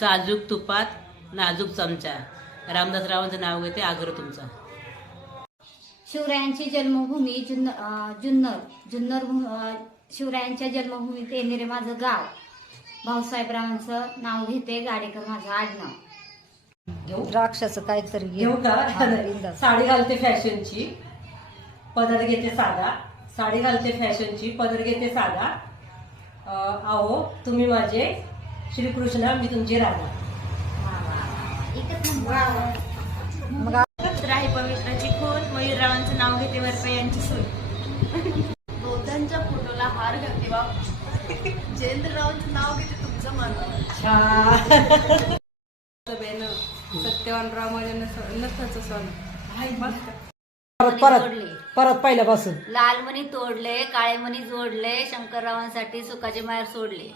साजूक तुपात नाजूक चमचा, रामदासरावांचं नाव घेते आग्रह तुमचा. शिवरायांची जन्मभूमी जुन्नर शिवरायांच्या जन्मभूमीत येणारे माझं गाव. भाऊसाहेबरावांचं नाव घेते, गाडेकर माझं आडनाव. द्राक्षाचं काहीतरी घेऊ का? साडी घालते फॅशनची, पदर घेते साधा. साडी घालते फॅशनची, पदर घेते साधा. आहो तुम्ही माझे श्रीकृष्ण, मी तुमची राधा. मग राही पवित्राची खून, मयूररावांचं नाव घेते, वरपयांची सून. दोघांच्या फोटोला हार घालते बा. जयेंद्ररावांचं नाव घेते, तुमचं मन. सत्यवानराव माझ्या नथाचं सोन. परत पहिल्यापासून. लाल मणी तोडले, काळे मणी जोडले, शंकररावांसाठी सुखाचे माहेर सोडले.